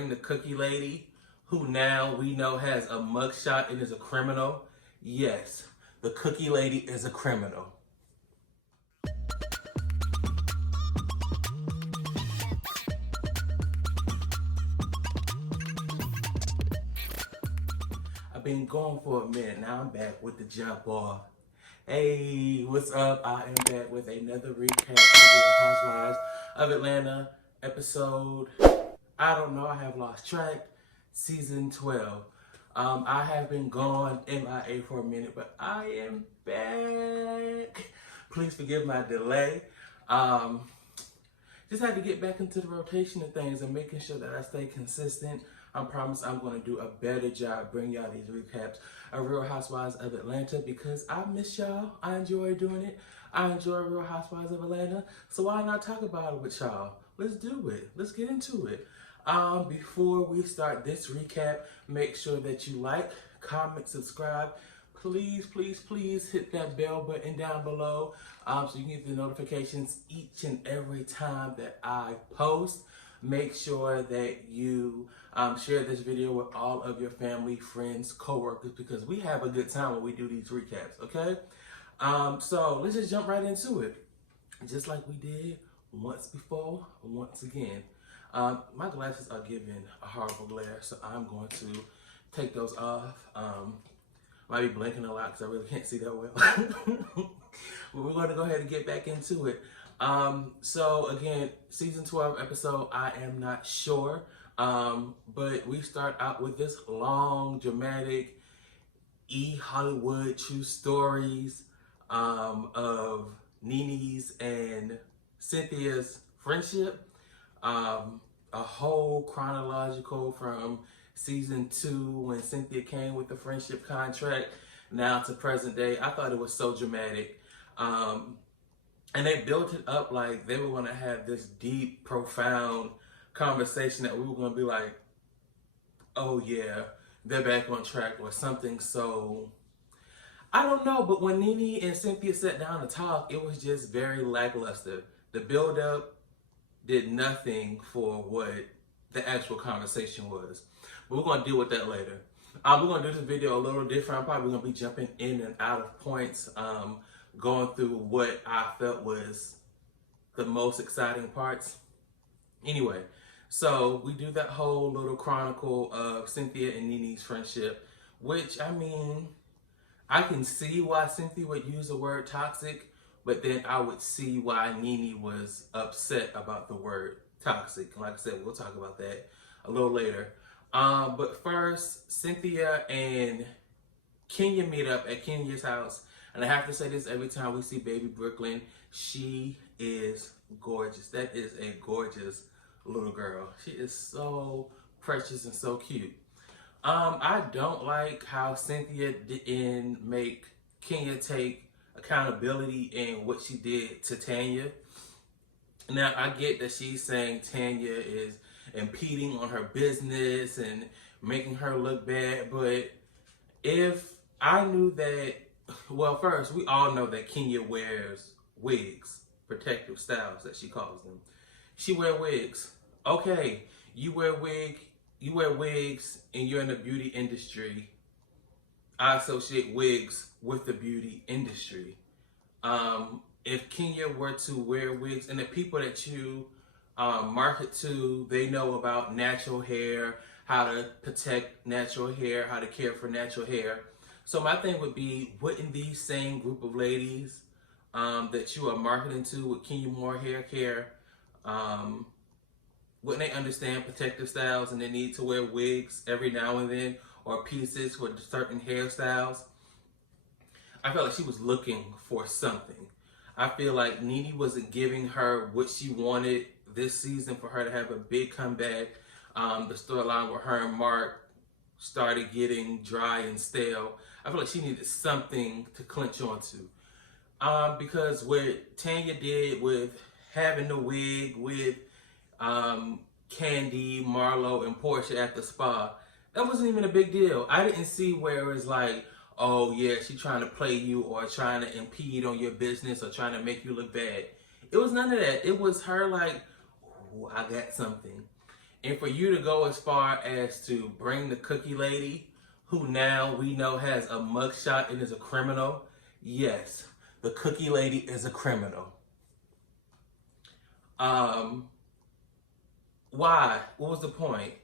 bring the cookie lady, who now we know has a mugshot and is a criminal. Yes, the cookie lady is a criminal. I've been gone for a minute. Now I'm back with the jump off. Hey, what's up? I am back with another recap of the Housewives of Atlanta episode. I don't know. I have lost track. Season 12. I have been gone MIA for a minute, but I am back. Please forgive my delay. Just had to get back into the rotation of things and making sure that I stay consistent. I promise I'm going to do a better job bringing y'all these recaps of Real Housewives of Atlanta because I miss y'all. I enjoy doing it. I enjoy Real Housewives of Atlanta. So why not talk about it with y'all? Let's do it. Let's get into it. Before we start this recap, make sure that you like, comment, subscribe. Please, please, please hit that bell button down below so you can get the notifications each and every time that I post. Make sure that you share this video with all of your family, friends, co-workers, because we have a good time when we do these recaps, okay? So let's just jump right into it. Just like we did once before, once again. My glasses are giving a horrible glare, so I'm going to take those off. Might be blinking a lot because I really can't see that well. But we're going to go ahead and get back into it. So again, season 12 episode, I am not sure. But we start out with this long, dramatic Hollywood true stories of NeNe's and Cynthia's friendship. A whole chronological from season 2 when Cynthia came with the friendship contract now to present day. I thought it was so dramatic. And they built it up like they were going to have this deep, profound conversation that we were going to be like, oh yeah, they're back on track or something. So I don't know, but when NeNe and Cynthia sat down to talk, it was just very lackluster. The build up did nothing for what the actual conversation was. But we're going to deal with that later. We're going to do this video a little different. I'm probably going to be jumping in and out of points, going through what I felt was the most exciting parts. Anyway, so we do that whole little chronicle of Cynthia and NeNe's friendship, which, I mean, I can see why Cynthia would use the word toxic, but then I would see why NeNe was upset about the word toxic. Like I said, we'll talk about that a little later. But first, Cynthia and Kenya meet up at Kenya's house. And I have to say this every time we see baby Brooklyn. She is gorgeous. That is a gorgeous little girl. She is so precious and so cute. I don't like how Cynthia didn't make Kenya take accountability in what she did to Tanya. Now, I get that she's saying Tanya is impeding on her business and making her look bad, but if I knew that, well, first, we all know that Kenya wears wigs, protective styles that she calls them. She wears wigs. Okay, you wear wigs and you're in the beauty industry. I associate wigs with the beauty industry. If Kenya were to wear wigs, and the people that you market to, they know about natural hair, how to protect natural hair, how to care for natural hair. So my thing would be, wouldn't these same group of ladies that you are marketing to with Kenya Moore Hair Care, wouldn't they understand protective styles and they need to wear wigs every now and then or pieces for certain hairstyles? I felt like she was looking for something. I feel like NeNe wasn't giving her what she wanted this season for her to have a big comeback. The storyline with her and Mark started getting dry and stale. I feel like she needed something to clinch onto. Because what Tanya did with having the wig with Candy, Marlo, and Portia at the spa, that wasn't even a big deal. I didn't see where it was like, oh yeah, she's trying to play you or trying to impede on your business or trying to make you look bad. It was none of that. It was her like, oh, I got something. And for you to go as far as to bring the cookie lady, who now we know has a mugshot and is a criminal, yes, the cookie lady is a criminal. Why? What was the point?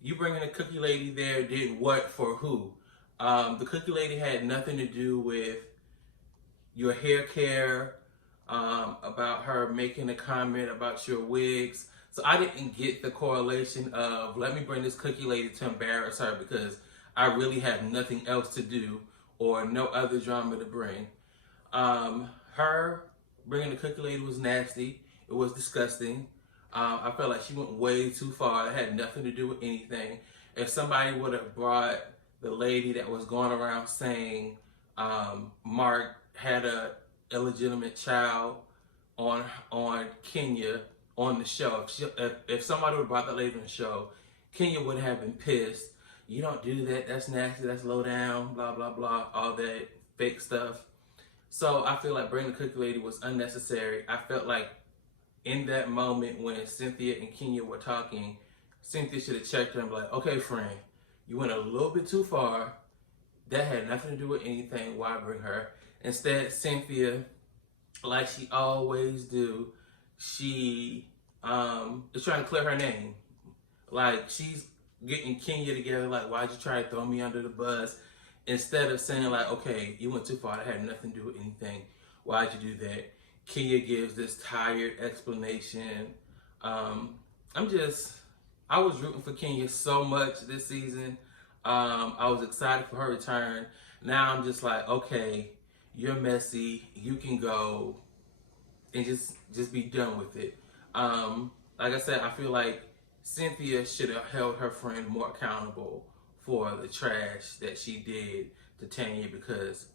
You bringing the cookie lady there did what for who? The cookie lady had nothing to do with your hair care, about her making a comment about your wigs. So I didn't get the correlation of, let me bring this cookie lady to embarrass her because I really have nothing else to do or no other drama to bring. Her bringing the cookie lady was nasty. It was disgusting. I felt like she went way too far. It had nothing to do with anything. If somebody would have brought the lady that was going around saying Mark had a illegitimate child on Kenya on the show, if somebody would have brought that lady on the show, Kenya would have been pissed. You don't do that. That's nasty. That's low down. Blah, blah, blah. All that fake stuff. So I feel like bringing the cookie lady was unnecessary. I felt like in that moment when Cynthia and Kenya were talking, Cynthia should have checked her and be like, okay, friend, you went a little bit too far. That had nothing to do with anything. Why bring her? Instead, Cynthia, like she always do, she is trying to clear her name. Like, she's getting Kenya together, like, why'd you try to throw me under the bus? Instead of saying, like, okay, you went too far, that had nothing to do with anything. Why'd you do that? Kenya gives this tired explanation. I was rooting for Kenya so much this season. I was excited for her return. Now I'm just like, okay, you're messy. You can go and just be done with it. Like I said, I feel like Cynthia should have held her friend more accountable for the trash that she did to Tanya, because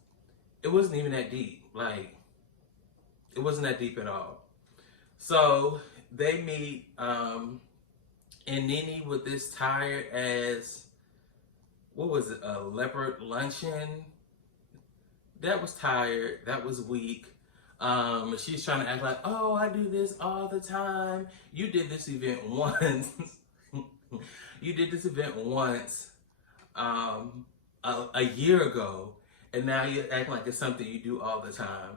it wasn't even that deep. Like, it wasn't that deep at all. So they meet, and NeNe with this tired as, what was it, a leopard luncheon? That was tired. That was weak. She's trying to act like, oh, I do this all the time. You did this event once. You did this event once a year ago, and now you're acting like it's something you do all the time.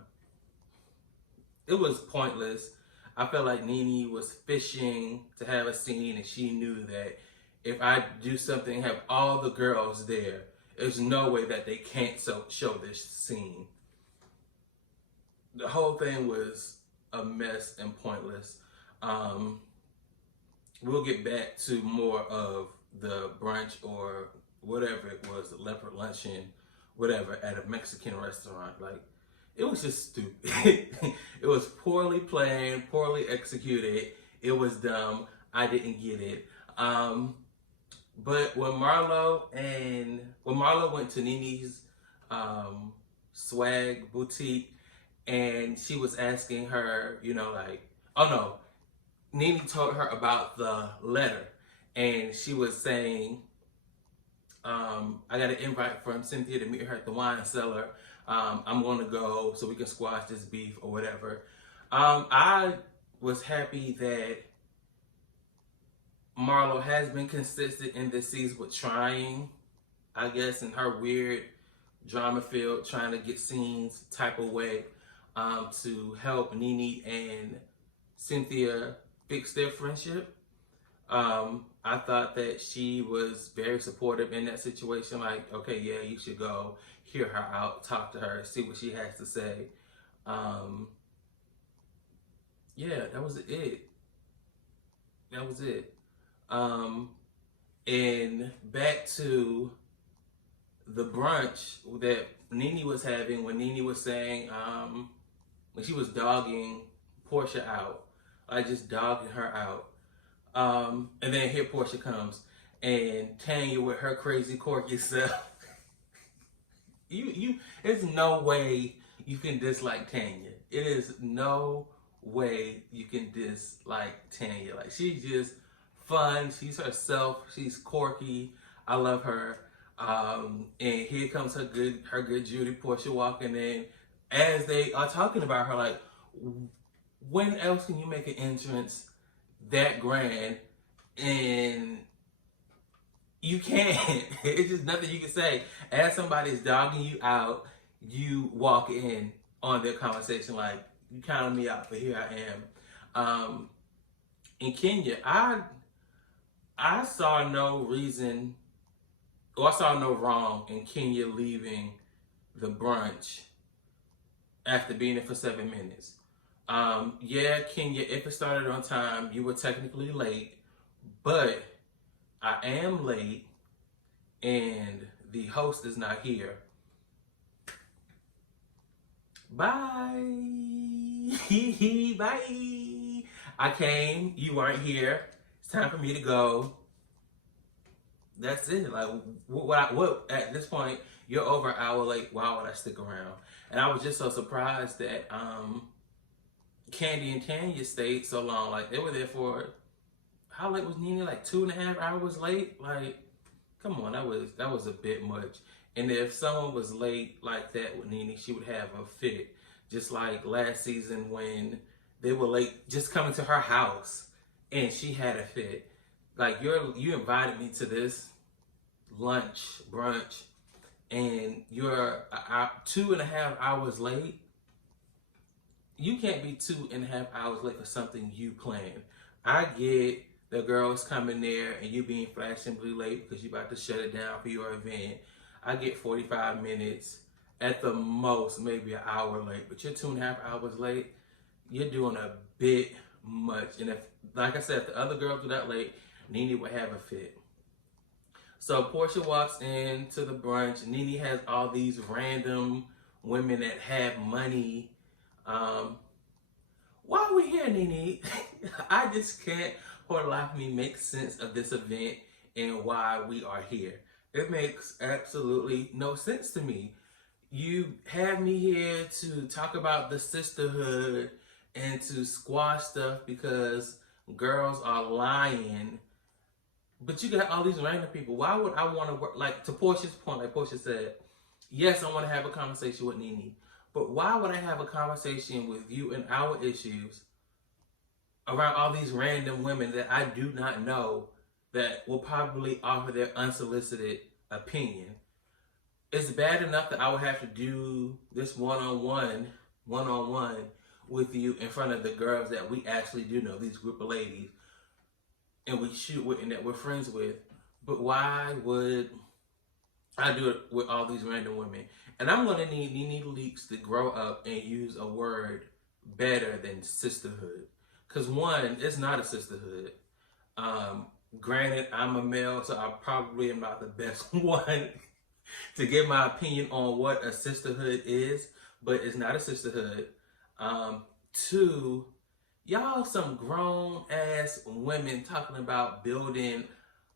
It was pointless. I felt like NeNe was fishing to have a scene, and she knew that if I do something and have all the girls there, there's no way that they can't show this scene. The whole thing was a mess and pointless. We'll get back to more of the brunch or whatever it was, the leopard luncheon, whatever, at a Mexican restaurant. Like, it was just stupid. It was poorly planned, poorly executed. It was dumb. I didn't get it. But when Marlo went to NeNe's swag boutique, and she was asking her, you know, like, oh no, NeNe told her about the letter, and she was saying, I got an invite from Cynthia to meet her at the wine cellar. I'm going to go so we can squash this beef or whatever. I was happy that Marlo has been consistent in this season with trying, I guess, in her weird drama field, trying to get scenes type of way, to help NeNe and Cynthia fix their friendship. I thought that she was very supportive in that situation. Like, okay, yeah, you should go hear her out, talk to her, see what she has to say. Yeah, that was it. That was it. And back to the brunch that NeNe was having, when NeNe was saying, when she was dogging Portia out, like just dogging her out. And then here Portia comes, and Tanya with her crazy quirky self. There's no way you can dislike Tanya. It is no way you can dislike Tanya. Like, she's just fun. She's herself. She's quirky. I love her. And here comes her good Judy, Portia walking in. As they are talking about her, like, when else can you make an entrance that grand And you can't. It's just nothing you can say. As somebody's dogging you out, you walk in on their conversation like, you counted me out, but here I am. In Kenya, I saw no reason, or I saw no wrong in Kenya leaving the brunch after being there for 7 minutes. Yeah, Kenya, if it started on time, you were technically late, but I am late and the host is not here. Bye. Bye. I came, you weren't here. It's time for me to go. That's it. Like, what at this point, you're over an hour late. Why would I stick around? And I was just so surprised that Candy and Tanya stayed so long. Like, they were there for, how late was NeNe? Like 2.5 hours late? Like, come on, that was a bit much. And if someone was late like that with NeNe, she would have a fit. Just like last season when they were late just coming to her house and she had a fit. Like, you invited me to this lunch, brunch, and you're 2.5 hours late. You can't be 2.5 hours late for something you planned. I get the girls coming there and you being fashionably late because you about to shut it down for your event. I get 45 minutes, at the most, maybe an hour late, but you're 2.5 hours late. You're doing a bit much. And if, like I said, if the other girls were that late, NeNe would have a fit. So Portia walks into the brunch. NeNe has all these random women that have money. Why are we here, NeNe? I just can't, for the life of me, make sense of this event and why we are here. It makes absolutely no sense to me. You have me here to talk about the sisterhood and to squash stuff because girls are lying. But you got all these random people. Why would I want to work? Like, to Portia's point, like Portia said, yes, I want to have a conversation with NeNe. But why would I have a conversation with you and our issues around all these random women that I do not know that will probably offer their unsolicited opinion? It's bad enough that I would have to do this one-on-one with you in front of the girls that we actually do know, these group of ladies, and we shoot with and that we're friends with. But why would I do it with all these random women? And I'm gonna need NeNe Leakes to grow up and use a word better than sisterhood. Cause one, it's not a sisterhood. Granted, I'm a male, so I probably am not the best one to give my opinion on what a sisterhood is, but it's not a sisterhood. Two, y'all some grown ass women talking about building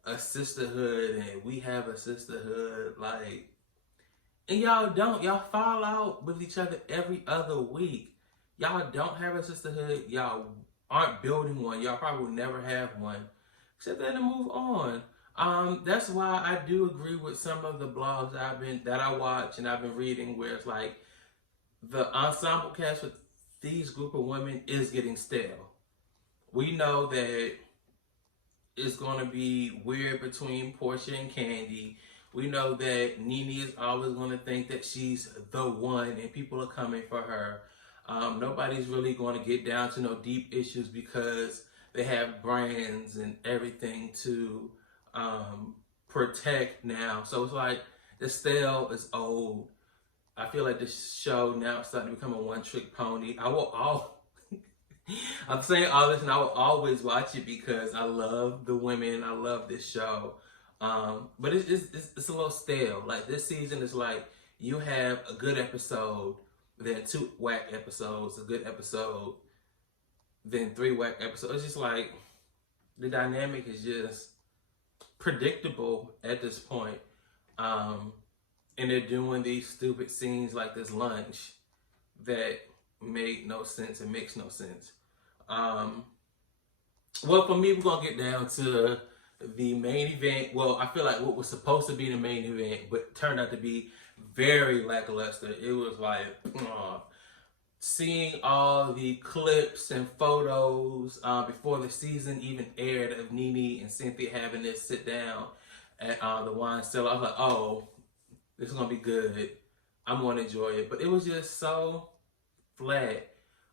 a sisterhood and we have a sisterhood, like, and y'all don't. Y'all fall out with each other every other week. Y'all don't have a sisterhood. Y'all aren't building one. Y'all probably will never have one. Except then to move on. That's why I do agree with some of the blogs that I watch and I've been reading, where it's like the ensemble cast with these group of women is getting stale. We know that it's going to be weird between Portia and Candy. We know that NeNe is always going to think that she's the one and people are coming for her. Nobody's really going to get down to no deep issues because they have brands and everything to protect now. So it's like the stale is old. I feel like this show now is starting to become a one-trick pony. I'm saying all this and I will always watch it because I love the women. I love this show. But it's a little stale. Like, this season is like you have a good episode, then 2 whack episodes, a good episode, then 3 whack episodes. It's just like the dynamic is just predictable at this point. And they're doing these stupid scenes like this lunch that made no sense and makes no sense. Well, for me, we're going to get down to the main event. Well, I feel like what was supposed to be the main event, but turned out to be very lackluster. It was like, seeing all the clips and photos before the season even aired of NeNe and Cynthia having this sit down at the wine cellar, I was like, oh, this is gonna be good. I'm gonna enjoy it. But it was just so flat.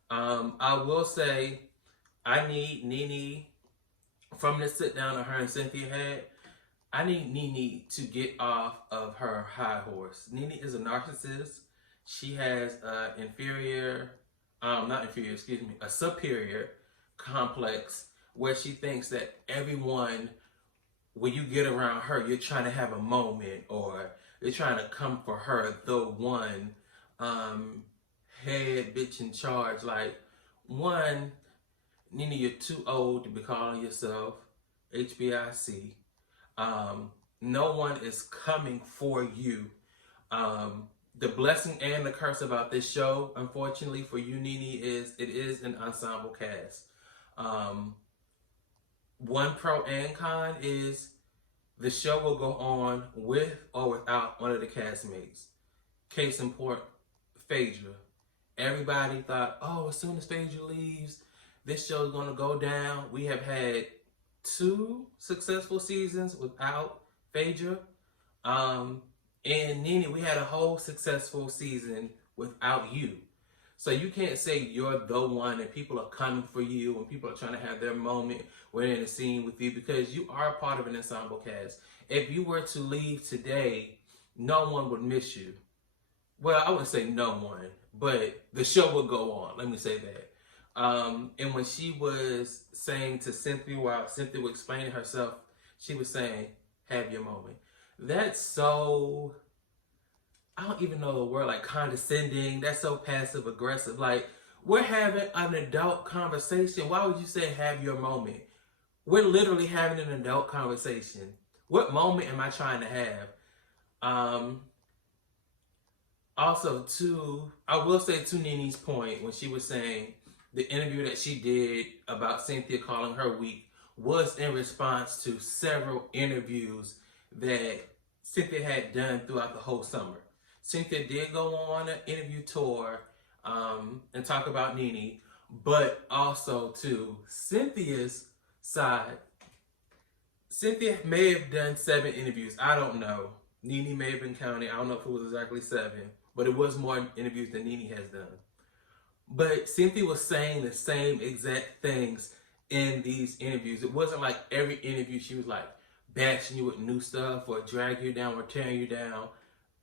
I will say I need NeNe from the sit down that her and Cynthia had. I need NeNe to get off of her high horse. NeNe is a narcissist. She has a superior complex where she thinks that everyone, when you get around her, you're trying to have a moment or you're trying to come for her, the one head bitch in charge. Like, one, NeNe, you're too old to be calling yourself HBIC. No one is coming for you. The blessing and the curse about this show, unfortunately for you, NeNe, is it is an ensemble cast. One pro and con is the show will go on with or without one of the castmates. Case in point, Phaedra. Everybody thought, oh, as soon as Phaedra leaves, this show is going to go down. We have had 2 successful seasons without Phaedra. And NeNe, we had a whole successful season without you. So you can't say you're the one and people are coming for you and people are trying to have their moment when they're in a scene with you, because you are a part of an ensemble cast. If you were to leave today, no one would miss you. Well, I wouldn't say no one, but the show would go on. Let me say that. And when she was saying to Cynthia, while Cynthia was explaining herself, she was saying, have your moment. That's so, I don't even know the word, like condescending. That's so passive aggressive. Like, we're having an adult conversation. Why would you say have your moment? We're literally having an adult conversation. What moment am I trying to have? Also, I will say to NeNe's point, when she was saying the interview that she did about Cynthia calling her weak was in response to several interviews that Cynthia had done throughout the whole summer. Cynthia did go on an interview tour and talk about NeNe, but also to Cynthia's side. Cynthia may have done 7 interviews. I don't know. NeNe may have been counting. I don't know if it was exactly 7, but it was more interviews than NeNe has done. But Cynthia was saying the same exact things in these interviews. It wasn't like every interview she was like bashing you with new stuff or dragging you down or tearing you down.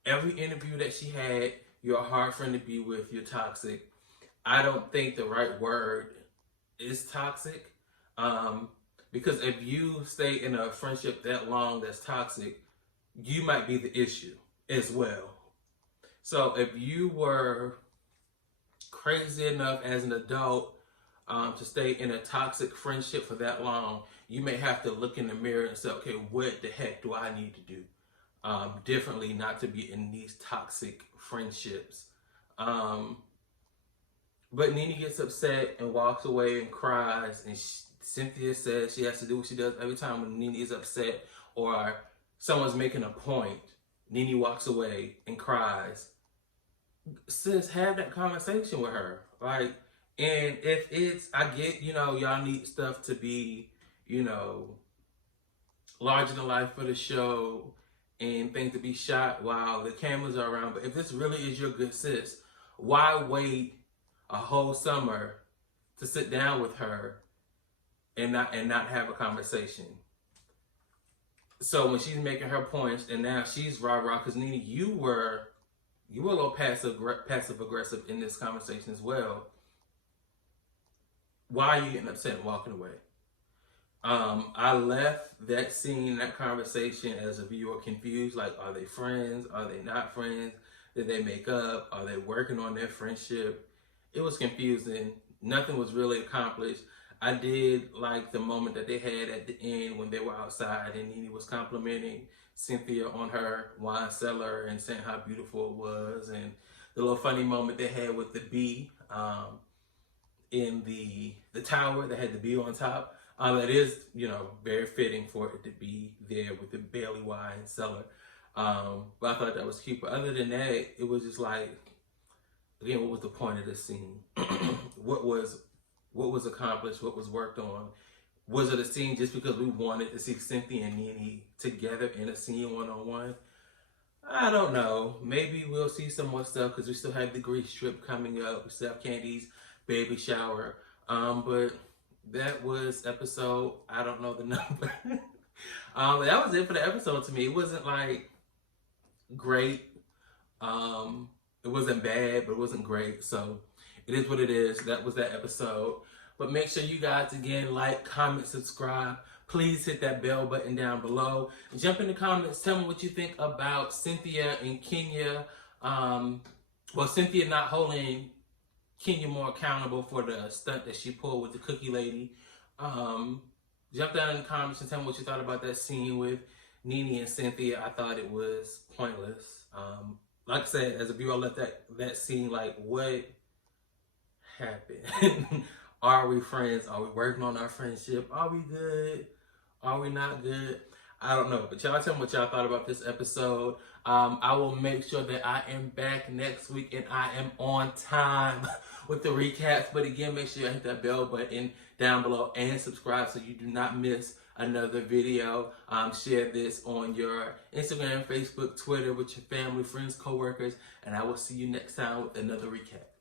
Every interview that she had, you're a hard friend to be with, you're toxic. I don't think the right word is toxic. Because if you stay in a friendship that long that's toxic, you might be the issue as well. So if you were crazy enough as an adult to stay in a toxic friendship for that long, you may have to look in the mirror and say, okay, what the heck do I need to do differently not to be in these toxic friendships? But NeNe gets upset and walks away and cries, and Cynthia says she has to do what she does every time when NeNe is upset or someone's making a point. NeNe walks away and cries. Sis, have that conversation with her. Like, and if it's, I get, y'all need stuff to be, larger than life for the show and things to be shot while the cameras are around. But if this really is your good sis, why wait a whole summer to sit down with her and not have a conversation? So when she's making her points and now she's rah-rah, because NeNe, you were a little passive aggressive in this conversation as well. Why are you getting upset and walking away? I left that scene, that conversation, as a viewer confused. Like, are they friends? Are they not friends? Did they make up? Are they working on their friendship? It was confusing. Nothing was really accomplished. I did like the moment that they had at the end when they were outside and NeNe was complimenting Cynthia on her wine cellar and saying how beautiful it was, and the little funny moment they had with the bee in the tower that had the bee on top. That is, very fitting for it to be there with the Bailey wine cellar. But I thought that was cute. But other than that, it was just like, again, what was the point of this scene? what was accomplished? What was worked on? Was it a scene just because we wanted to see Cynthia and NeNe together in a scene one-on-one? I don't know. Maybe we'll see some more stuff because we still have the Grease trip coming up. We still have Candy's baby shower. But that was episode, I don't know the number. That was it for the episode to me. It wasn't like great. It wasn't bad, but it wasn't great. So it is what it is. That was that episode. But make sure you guys, again, like, comment, subscribe. Please hit that bell button down below. Jump in the comments. Tell me what you think about Cynthia and Kenya. Cynthia not holding Kenya more accountable for the stunt that she pulled with the cookie lady. Jump down in the comments and tell me what you thought about that scene with NeNe and Cynthia. I thought it was pointless. Like I said, as a viewer, I left that scene like, what happened? Are we friends? Are we working on our friendship? Are we good? Are we not good? I don't know. But y'all tell me what y'all thought about this episode. I will make sure that I am back next week and I am on time with the recaps. But again, make sure you hit that bell button down below and subscribe so you do not miss another video. Share this on your Instagram, Facebook, Twitter with your family, friends, co-workers. And I will see you next time with another recap.